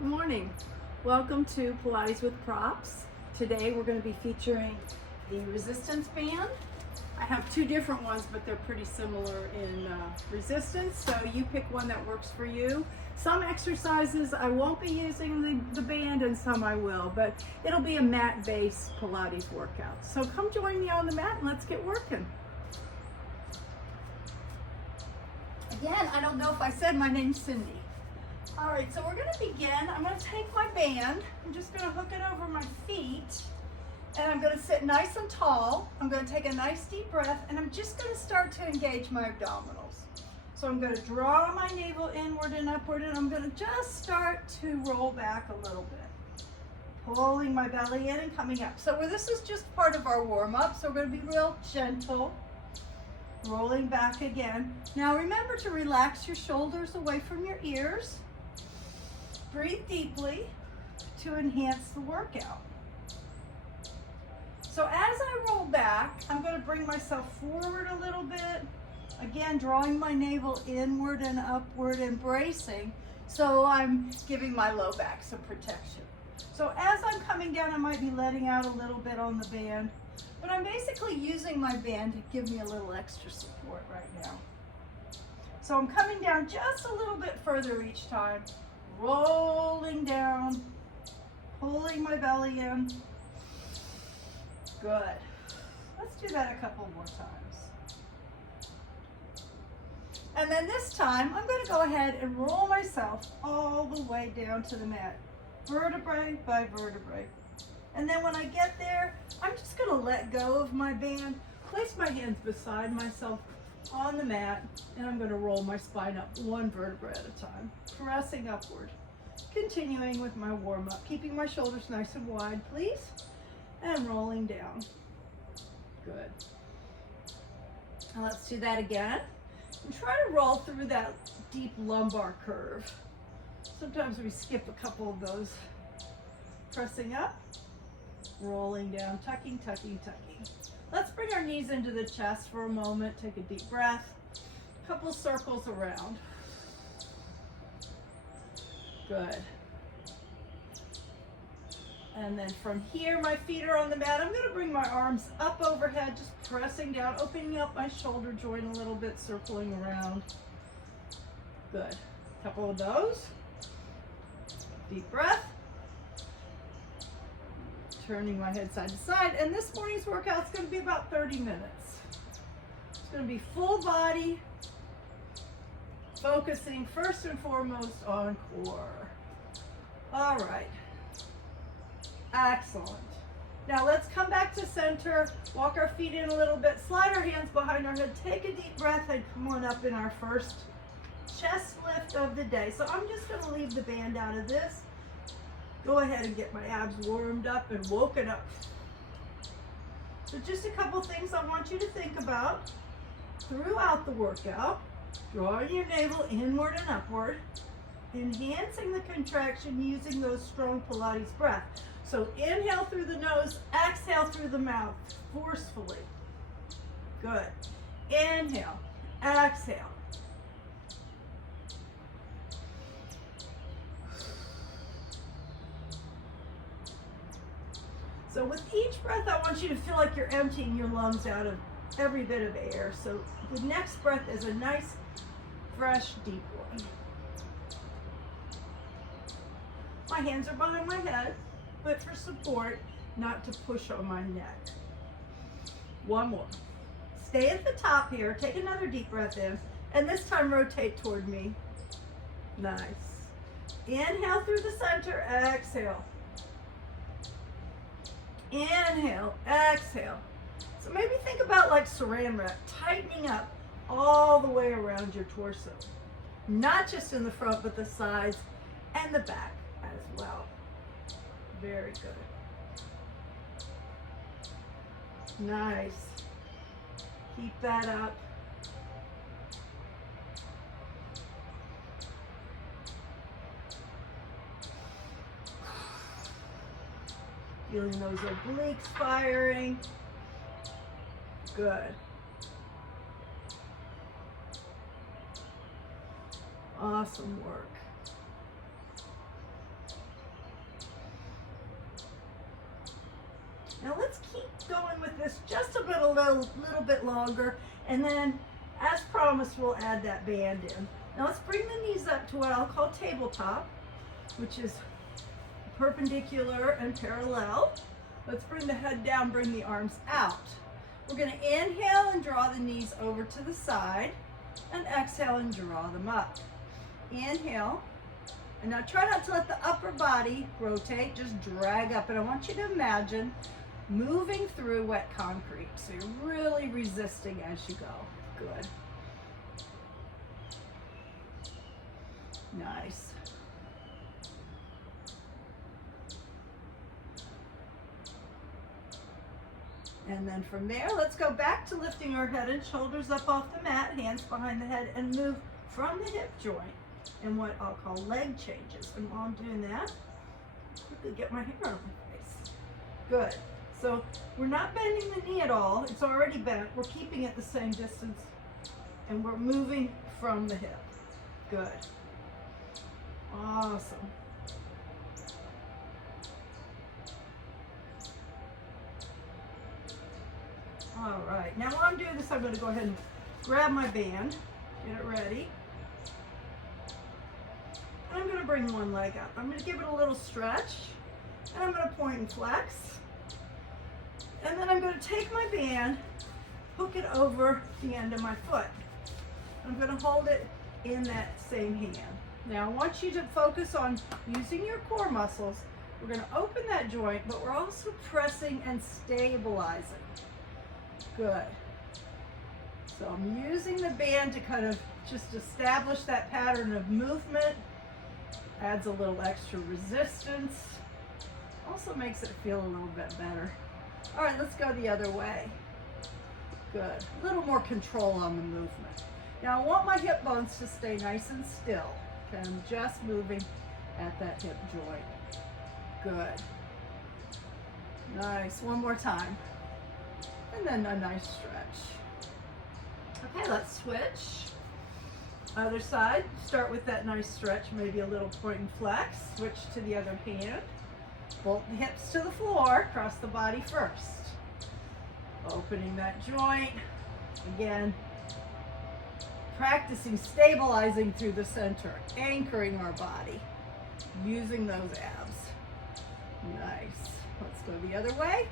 Good morning. Welcome to Pilates with Props. Today we're going to be featuring the resistance band. I have two different ones, but they're pretty similar in resistance, so you pick one that works for you. Some exercises I won't be using the band and some I will, but it'll be a mat-based Pilates workout. So come join me on the mat and let's get working. Again, I don't know if I said my name's Cindy. All right, so we're going to begin. I'm going to take my band. I'm just going to hook it over my feet, and I'm going to sit nice and tall. I'm going to take a nice deep breath, and I'm just going to start to engage my abdominals. So I'm going to draw my navel inward and upward, and I'm going to just start to roll back a little bit, pulling my belly in and coming up. So this is just part of our warm-up, so we're going to be real gentle, rolling back again. Now remember to relax your shoulders away from your ears. Breathe deeply to enhance the workout. So as I roll back, I'm going to bring myself forward a little bit. Again, drawing my navel inward and upward and bracing, so I'm giving my low back some protection. So as I'm coming down, I might be letting out a little bit on the band, but I'm basically using my band to give me a little extra support right now. So I'm coming down just a little bit further each time. Rolling down, pulling my belly in. Good. Let's do that a couple more times. And then this time, I'm going to go ahead and roll myself all the way down to the mat, vertebrae by vertebrae. And then when I get there, I'm just going to let go of my band, place my hands beside myself on the mat, and I'm going to roll my spine up one vertebra at a time, pressing upward. Continuing with my warm-up, keeping my shoulders nice and wide, please, and rolling down. Good. Now let's do that again. And try to roll through that deep lumbar curve. Sometimes we skip a couple of those. Pressing up, rolling down, tucking, tucking, tucking. Let's bring our knees into the chest for a moment. Take a deep breath. A couple circles around. Good. And then from here, my feet are on the mat. I'm going to bring my arms up overhead, just pressing down, opening up my shoulder joint a little bit, circling around. Good. Couple of those. Deep breath. Turning my head side to side, and this morning's workout is going to be about 30 minutes. It's going to be full body, focusing first and foremost on core. All right. Excellent. Now let's come back to center, walk our feet in a little bit, slide our hands behind our head, take a deep breath, and come on up in our first chest lift of the day. So I'm just going to leave the band out of this. Go ahead and get my abs warmed up and woken up. So just a couple things I want you to think about throughout the workout. Drawing your navel inward and upward, enhancing the contraction using those strong Pilates breath. So inhale through the nose, exhale through the mouth, forcefully. Good. Inhale, exhale. So with each breath, I want you to feel like you're emptying your lungs out of every bit of air. So the next breath is a nice, fresh, deep one. My hands are behind my head, but for support, not to push on my neck. One more. Stay at the top here. Take another deep breath in, and this time rotate toward me. Nice. Inhale through the center, exhale. Inhale, exhale. So maybe think about like saran wrap, tightening up all the way around your torso. Not just in the front, but the sides and the back as well. Very good. Nice. Keep that up. Feeling those obliques firing. Good. Awesome work. going with this just a little bit longer, and then as promised, we'll add that band in. Now let's bring the knees up to what I'll call tabletop, which is perpendicular and parallel. Let's bring the head down, bring the arms out. We're going to inhale and draw the knees over to the side, and exhale and draw them up. Inhale, and now try not to let the upper body rotate, just drag up. And I want you to imagine moving through wet concrete. So you're really resisting as you go. Good. Nice. And then from there, let's go back to lifting our head and shoulders up off the mat, hands behind the head, and move from the hip joint in what I'll call leg changes. And while I'm doing that, quickly get my hair out of my face. Good. So we're not bending the knee at all. It's already bent. We're keeping it the same distance, and we're moving from the hip. Good. Awesome. All right, now while I'm doing this, I'm going to go ahead and grab my band, get it ready. And I'm going to bring one leg up. I'm going to give it a little stretch, and I'm going to point and flex. And then I'm going to take my band, hook it over the end of my foot. I'm going to hold it in that same hand. Now I want you to focus on using your core muscles. We're going to open that joint, but we're also pressing and stabilizing. Good. So I'm using the band to kind of just establish that pattern of movement. Adds a little extra resistance. Also makes it feel a little bit better. All right, let's go the other way. Good. A little more control on the movement. Now I want my hip bones to stay nice and still. Okay, I'm just moving at that hip joint. Good. Nice. One more time. And then a nice stretch. Okay, let's switch. Other side. Start with that nice stretch, maybe a little point and flex. Switch to the other hand. Bolt the hips to the floor. Cross the body first. Opening that joint. Again, practicing stabilizing through the center, anchoring our body, using those abs. Nice. Let's go the other way.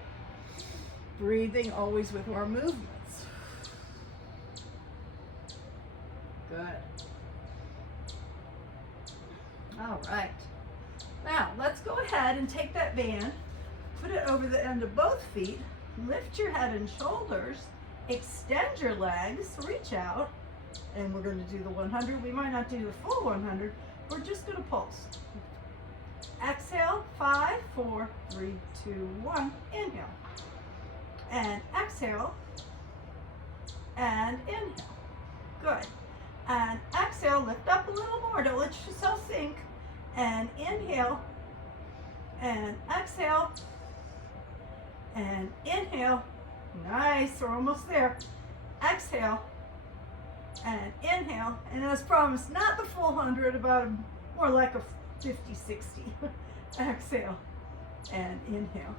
Breathing always with our movements. Good. All right. Now, let's go ahead and take that band, put it over the end of both feet, lift your head and shoulders, extend your legs, reach out, and we're going to do the 100. We might not do the full 100. We're just going to pulse. Exhale, 5, 4, 3, 2, 1. Inhale. And exhale. And inhale. Good. And exhale, lift up a little more. Don't let yourself sink. And inhale. And exhale. And inhale. Nice. We're almost there. Exhale. And inhale. And as promised, not the full 100, about more like a 50, 60. Exhale. And inhale.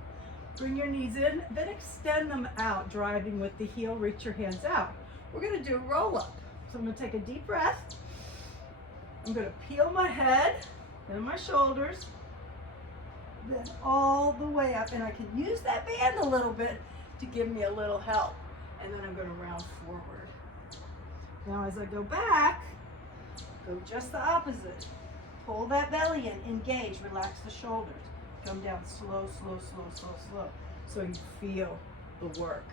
Bring your knees in, then extend them out, driving with the heel. Reach your hands out. We're going to do a roll up. So I'm going to take a deep breath. I'm going to peel my head and my shoulders, then all the way up. And I can use that band a little bit to give me a little help. And then I'm going to round forward. Now as I go back, go just the opposite. Pull that belly in, engage, relax the shoulders. Come down slow, slow, slow, slow, slow, so you feel the work.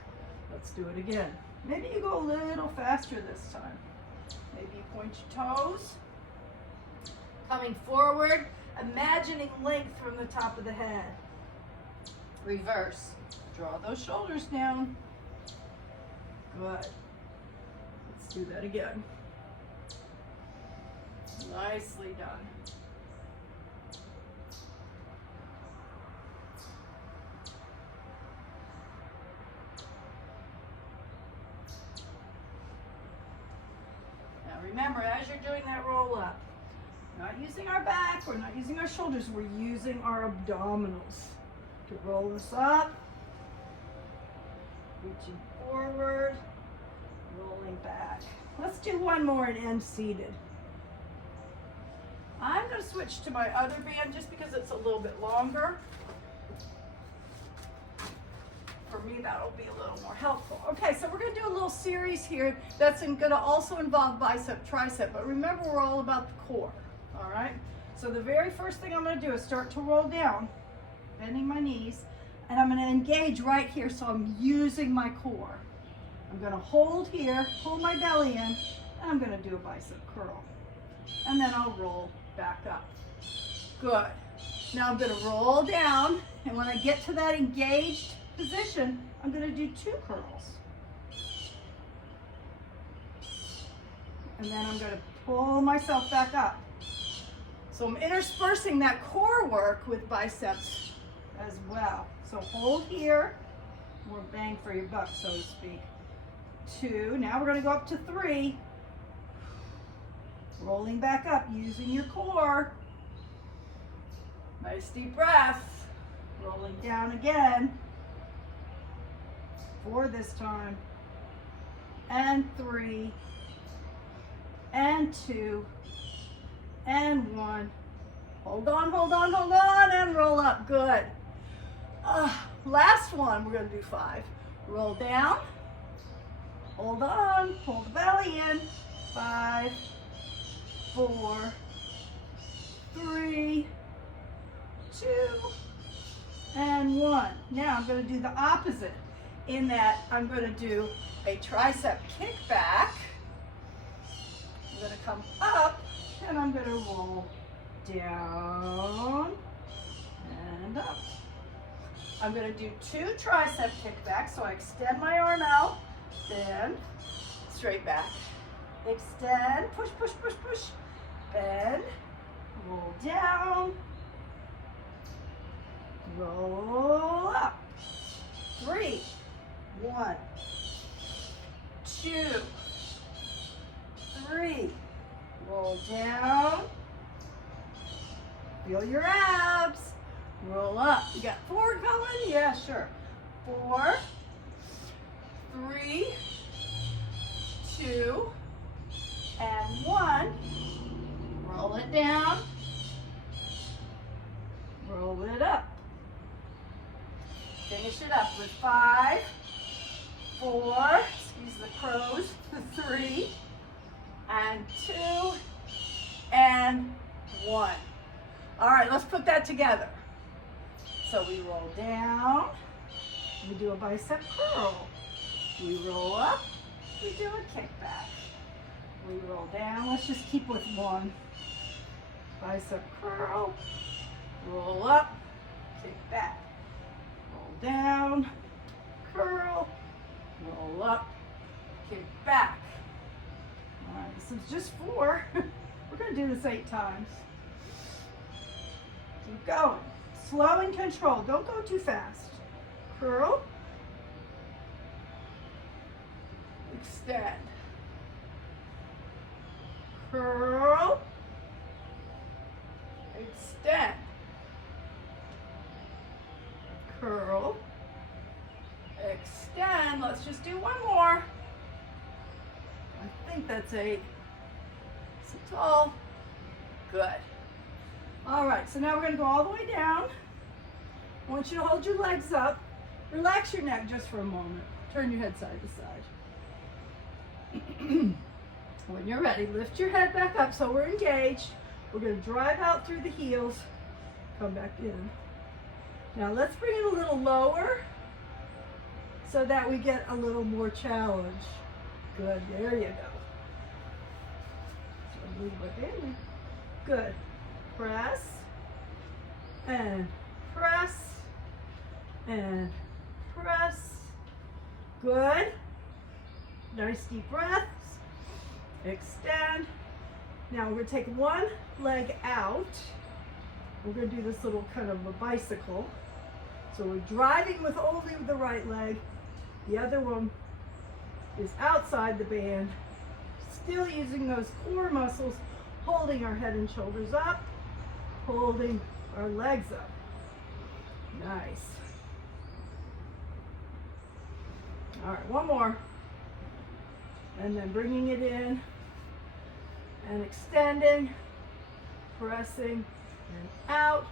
Let's do it again. Maybe you go a little faster this time. Maybe you point your toes. Coming forward, imagining length from the top of the head. Reverse. Draw those shoulders down. Good. Let's do that again. Nicely done. Remember, as you're doing that roll up, we're not using our back, we're not using our shoulders, we're using our abdominals to roll us up Reaching forward, rolling back. Let's do one more and end seated. I'm going to switch to my other band just because it's a little bit longer. For me, that'll be a little more helpful. Okay, so we're going to do a little series here that's going to also involve bicep, tricep, but remember we're all about the core, all right? So the very first thing I'm going to do is start to roll down, bending my knees, and I'm going to engage right here, so I'm using my core. I'm going to hold here, pull my belly in, and I'm going to do a bicep curl. And then I'll roll back up. Good. Now I'm going to roll down, and when I get to that engaged position, I'm going to do 2 curls. And then I'm going to pull myself back up. So I'm interspersing that core work with biceps as well. So hold here, more bang for your buck, so to speak. 2, now we're going to go up to 3. Rolling back up, using your core. Nice deep breath. Rolling down again. 4 this time. And 3. And 2. And 1. Hold on, hold on, hold on, and roll up. Good. Last one, we're going to do 5. Roll down. Hold on, pull the belly in. 5, 4, 3, 2, and 1. Now I'm going to do the opposite in that I'm going to do a tricep kickback. I'm going to come up and I'm going to roll down and up. I'm going to do 2 tricep kickbacks, so I extend my arm out, bend, straight back, extend, push, push, push, push, bend, roll down, roll up. 3, 1, 2, 3, roll down, feel your abs, roll up. You got 4 going? Yeah, sure. 4, 3, 2, and 1. Roll it down, roll it up. Finish it up with 5, 4, excuse the crows, 3, and 2, and 1. All right, let's put that together. So we roll down, we do a bicep curl. We roll up, we do a kickback. We roll down, let's just keep with 1. Bicep curl, roll up, kick back. Roll down, curl, roll up, kick back. All right, this is just 4. We're going to do this 8 times. Keep going. Slow and control. Don't go too fast. Curl. Extend. Curl. Extend. Curl. Extend. Let's just do 1 more. I think that's 8. Sit tall. Good. All right, so now we're going to go all the way down. I want you to hold your legs up. Relax your neck just for a moment. Turn your head side to side. When you're ready, lift your head back up so we're engaged. We're going to drive out through the heels. Come back in. Now let's bring it a little lower so that we get a little more challenge. Good, there you go. So move it in. Good. Press, and press, and press. Good. Nice deep breaths. Extend. Now we're going to take one leg out. We're going to do this little kind of a bicycle. So we're driving with only the right leg. The other one is outside the band. Still using those core muscles, holding our head and shoulders up. Holding our legs up. Nice. All right, one more. And then bringing it in and extending, pressing and out,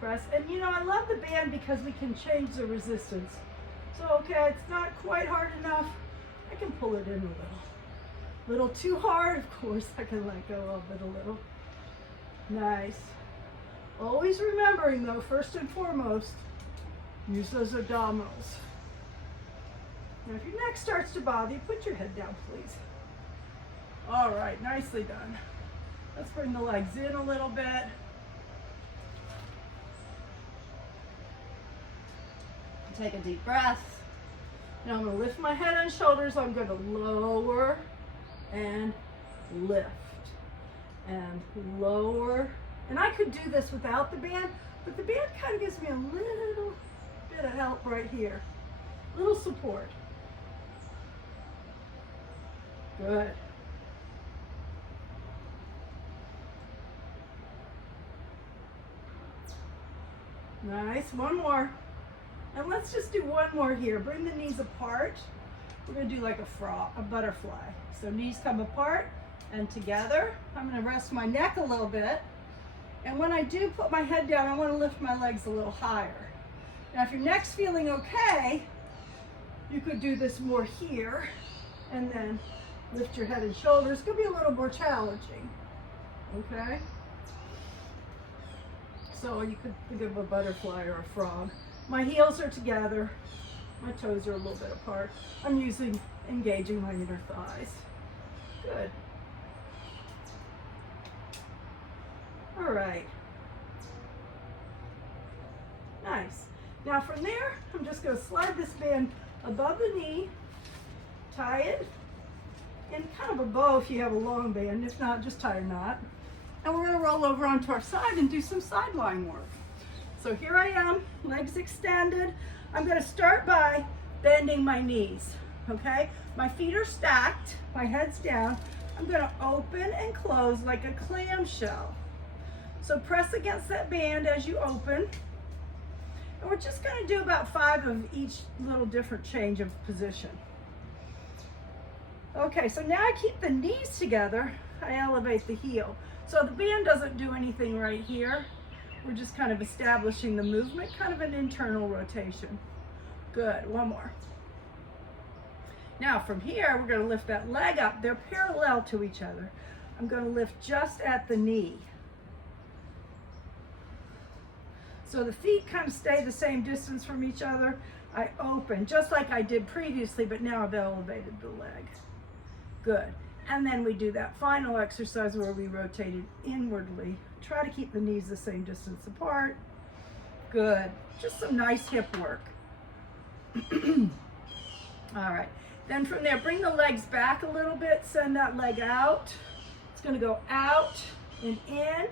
press. And you know, I love the band because we can change the resistance. So, okay, it's not quite hard enough. I can pull it in a little. Little too hard, of course, I can let go of it a little. Nice. Always remembering though, first and foremost, use those abdominals. Now if your neck starts to bother you, put your head down, please. All right, nicely done. Let's bring the legs in a little bit. Take a deep breath. Now I'm going to lift my head and shoulders. I'm going to lower and lift and lower. And I could do this without the band, but the band kind of gives me a little bit of help right here. Little support. Good. Nice, one more. And let's just do one more here. Bring the knees apart. We're gonna do like a butterfly. So knees come apart and together. I'm gonna rest my neck a little bit. And when I do put my head down, I wanna lift my legs a little higher. Now if your neck's feeling okay, you could do this more here and then lift your head and shoulders. It's gonna be a little more challenging, okay? So you could think of a butterfly or a frog. My heels are together. My toes are a little bit apart. I'm engaging my inner thighs. Good. All right. Nice. Now from there, I'm just going to slide this band above the knee, tie it in kind of a bow if you have a long band. If not, just tie a knot. And we're going to roll over onto our side and do some side lying work. So here I am, legs extended. I'm going to start by bending my knees, okay? My feet are stacked, my head's down. I'm going to open and close like a clamshell. So press against that band as you open. And we're just going to do about 5 of each little different change of position. Okay, so now I keep the knees together. I elevate the heel. So the band doesn't do anything right here. We're just kind of establishing the movement, kind of an internal rotation. Good, one more. Now from here, we're gonna lift that leg up. They're parallel to each other. I'm gonna lift just at the knee. So the feet kind of stay the same distance from each other. I open, just like I did previously, but now I've elevated the leg. Good. And then we do that final exercise where we rotate it inwardly. Try to keep the knees the same distance apart. Good. Just some nice hip work. All right. Then from there, bring the legs back a little bit. Send that leg out. It's going to go out and in,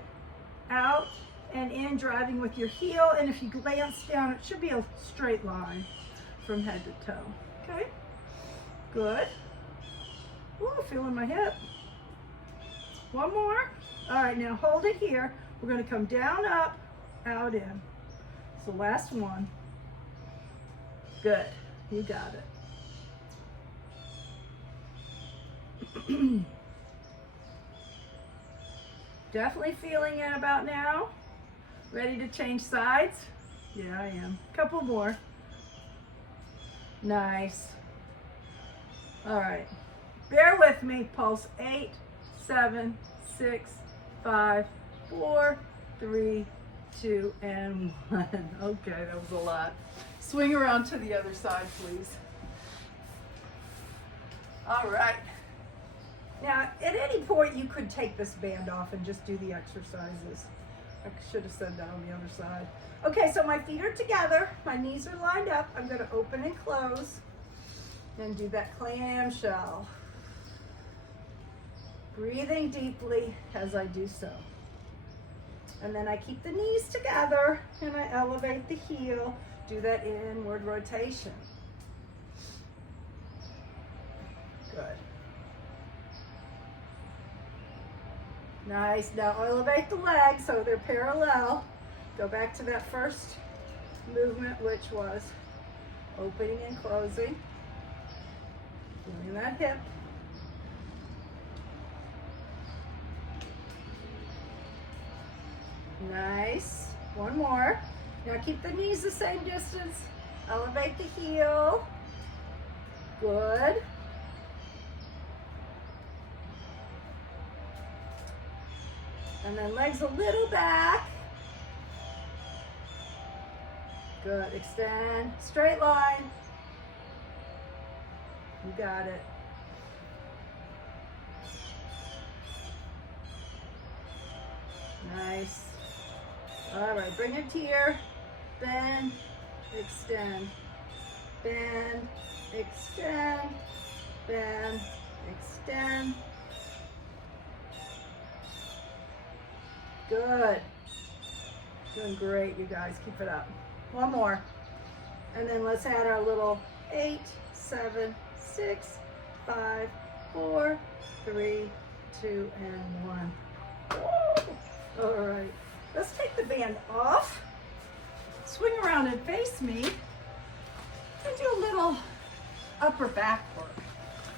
out and in, driving with your heel. And if you glance down, it should be a straight line from head to toe. Okay? Good. Ooh, feeling my hip. One more. All right, now hold it here. We're going to come down, up, out, in. So last one. Good. You got it. Definitely feeling it about now. Ready to change sides? Yeah, I am. Couple more. Nice. All right. Bear with me. Pulse 8, 7, 6, 5, 4, 3, 2, and 1. Okay, that was a lot. Swing around to the other side, please. All right. Now, at any point, you could take this band off and just do the exercises. I should have said that on the other side. Okay, so my feet are together. My knees are lined up. I'm going to open and close and do that clamshell. Breathing deeply as I do so. And then I keep the knees together and I elevate the heel. Do that inward rotation. Good. Nice. Now elevate the legs so they're parallel. Go back to that first movement, which was opening and closing. Feeling that hip. Nice. One more. Now keep the knees the same distance. Elevate the heel. Good. And then legs a little back. Good. Extend. Straight line. You got it. Nice. All right, bring it here. Bend, extend. Bend, extend. Bend, extend. Good. Doing great, you guys. Keep it up. One more. And then let's add our little 8, 7, 6, 5, 4, 3, 2, and 1. All right. Let's take the band off. Swing around and face me. And do a little upper back work.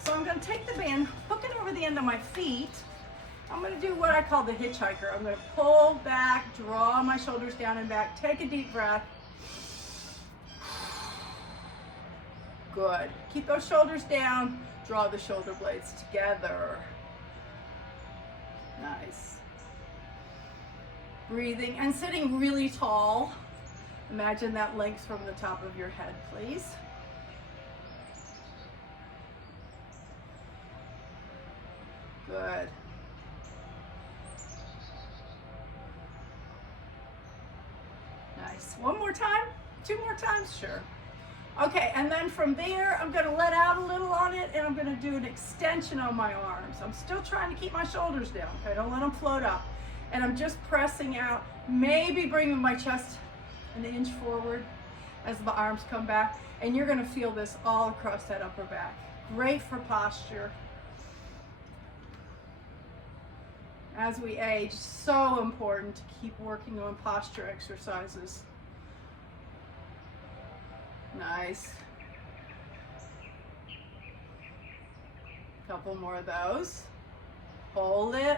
So I'm going to take the band, hook it over the end of my feet. I'm going to do what I call the hitchhiker. I'm going to pull back, draw my shoulders down and back, take a deep breath. Good. Keep those shoulders down, draw the shoulder blades together. Nice. Breathing and sitting really tall. Imagine that length from the top of your head, please. Good. Nice. One more time? 2 more times? Sure. Okay, and then from there, I'm going to let out a little on it, and I'm going to do an extension on my arms. I'm still trying to keep my shoulders down, okay? Don't let them float up. And I'm just pressing out, maybe bringing my chest an inch forward as the arms come back. And you're going to feel this all across that upper back. Great for posture. As we age, so important to keep working on posture exercises. Nice. Couple more of those. Hold it.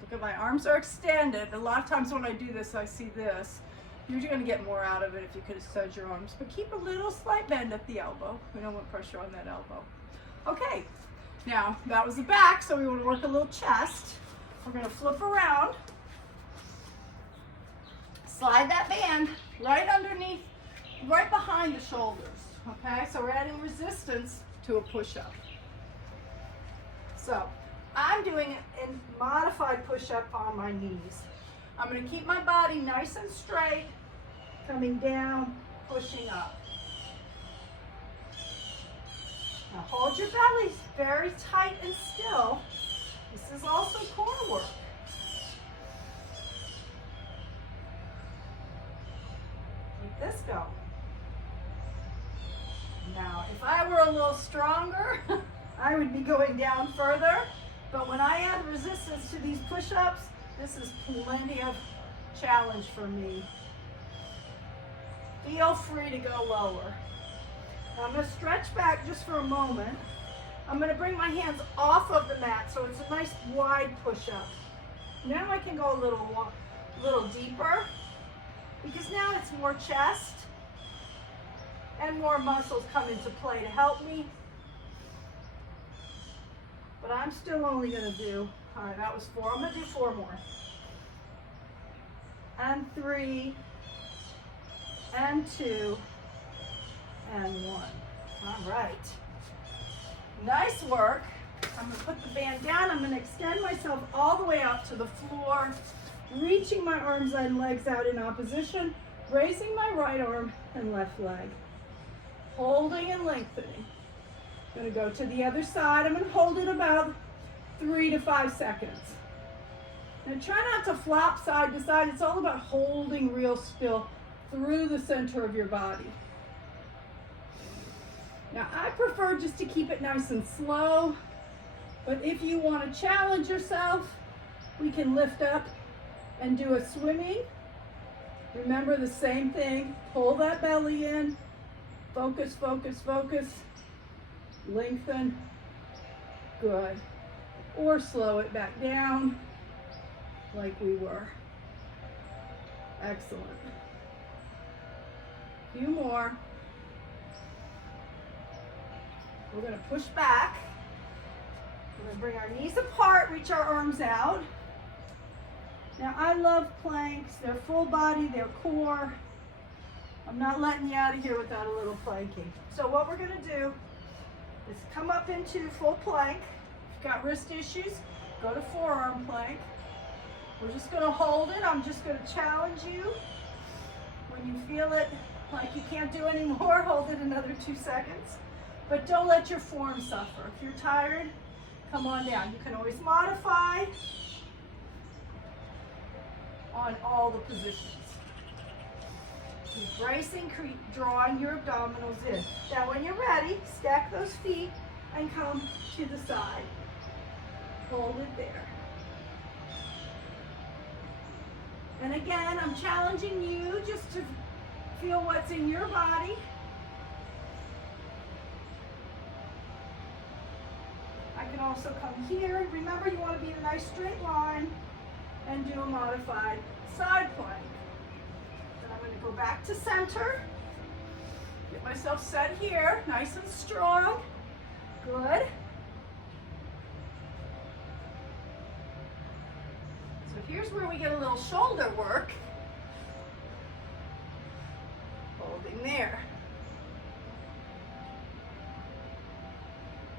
Look at my arms are extended. A lot of times when I do this, I see this. You're going to get more out of it if you could extend your arms, but keep a little slight bend at the elbow. We don't want pressure on that elbow. Okay, now that was the back, so we want to work a little chest. We're going to flip around. Slide that band right underneath, right behind the shoulders. Okay, so we're adding resistance to a push-up. So I'm doing a modified push-up on my knees. I'm going to keep my body nice and straight, coming down, pushing up. Now hold your bellies very tight and still. This is also core work. Keep this going. Now, if I were a little stronger, I would be going down further. But when I add resistance to these push-ups, this is plenty of challenge for me. Feel free to go lower. Now I'm going to stretch back just for a moment. I'm going to bring my hands off of the mat so it's a nice wide push-up. Now I can go a little deeper because now it's more chest and more muscles come into play to help me. But I'm still only going to do, all right, that was 4. I'm going to do 4 more. And 3, and 2, and 1. All right. Nice work. I'm going to put the band down. I'm going to extend myself all the way up to the floor, reaching my arms and legs out in opposition, raising my right arm and left leg, holding and lengthening. I'm going to go to the other side. I'm going to hold it about 3 to 5 seconds. Now try not to flop side to side. It's all about holding real still through the center of your body. Now I prefer just to keep it nice and slow, but if you want to challenge yourself, we can lift up and do a swimming. Remember the same thing, pull that belly in, focus, focus, focus, lengthen, Good. Or slow it back down like we were. Excellent. A few more. We're going to push back. We're going to bring our knees apart, reach our arms out. Now, I love planks. They're full body, they're core. I'm not letting you out of here without a little planking. So what we're going to do is come up into full plank. If you've got wrist issues, go to forearm plank. We're just going to hold it. I'm just going to challenge you. When you feel it like you can't do anymore, hold it another 2 seconds. But don't let your form suffer. If you're tired, come on down. You can always modify on all the positions. Keep bracing, drawing your abdominals in. Now when you're ready, stack those feet and come to the side. Hold it there. And again, I'm challenging you just to feel what's in your body. I can also come here. Remember, you want to be in a nice straight line and do a modified side plank. Then I'm going to go back to center. Get myself set here, nice and strong. Good. So here's where we get a little shoulder work. Holding there.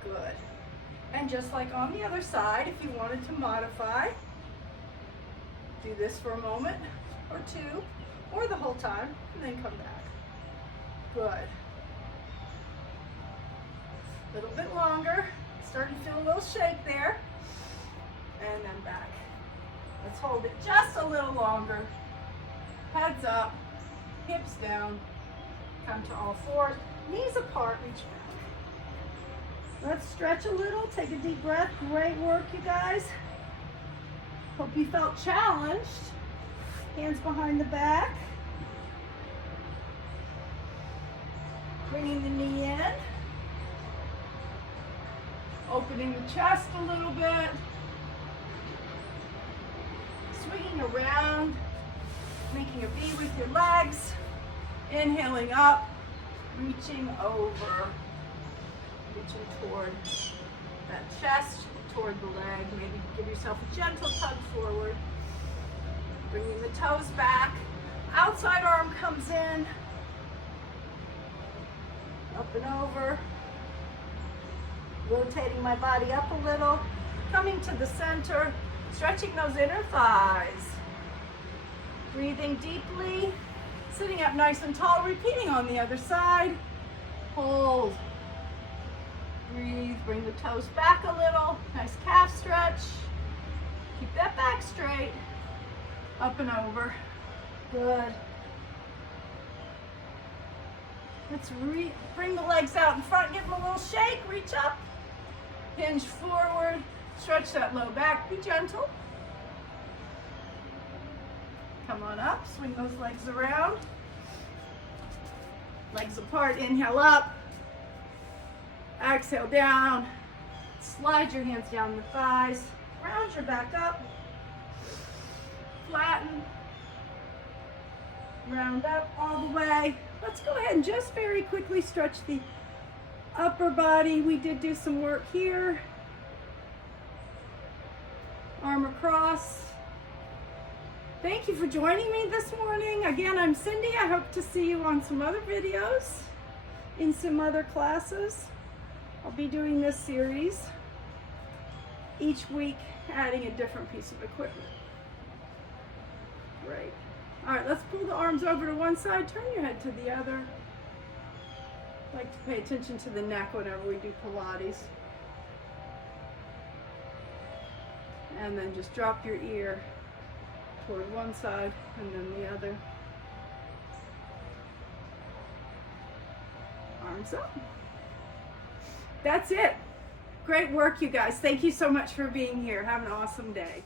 Good. And just like on the other side, if you wanted to modify, do this for a moment or two, or the whole time, and then come back. Good. A little bit longer. Starting to feel a little shake there. And then back. Let's hold it just a little longer. Heads up, hips down. Come to all fours. Knees apart, reach back. Let's stretch a little. Take a deep breath. Great work, you guys. Hope you felt challenged. Hands behind the back. Bringing the knee in. Opening the chest a little bit. Swinging around. Making a V with your legs. Inhaling up. Reaching over. Reaching toward that chest, toward the leg. Maybe give yourself a gentle tug forward. Bringing the toes back. Outside arm comes in. Up and over. Rotating my body up a little. Coming to the center. Stretching those inner thighs. Breathing deeply. Sitting up nice and tall. Repeating on the other side. Hold. Breathe, bring the toes back a little. Nice calf stretch. Keep that back straight. Up and over. Good. Let's bring the legs out in front. Give them a little shake. Reach up. Hinge forward. Stretch that low back. Be gentle. Come on up. Swing those legs around. Legs apart. Inhale up. Exhale down. Slide your hands down the thighs. Round your back up. Flatten. Round up all the way. Let's go ahead and just very quickly stretch the upper body. We did do some work here. Arm across. Thank you for joining me this morning. Again, I'm Cindy. I hope to see you on some other videos, in some other classes. I'll be doing this series each week, adding a different piece of equipment. Great. All right, let's pull the arms over to one side. Turn your head to the other. I like to pay attention to the neck whenever we do Pilates. And then just drop your ear toward one side and then the other. Arms up. That's it. Great work, you guys. Thank you so much for being here. Have an awesome day.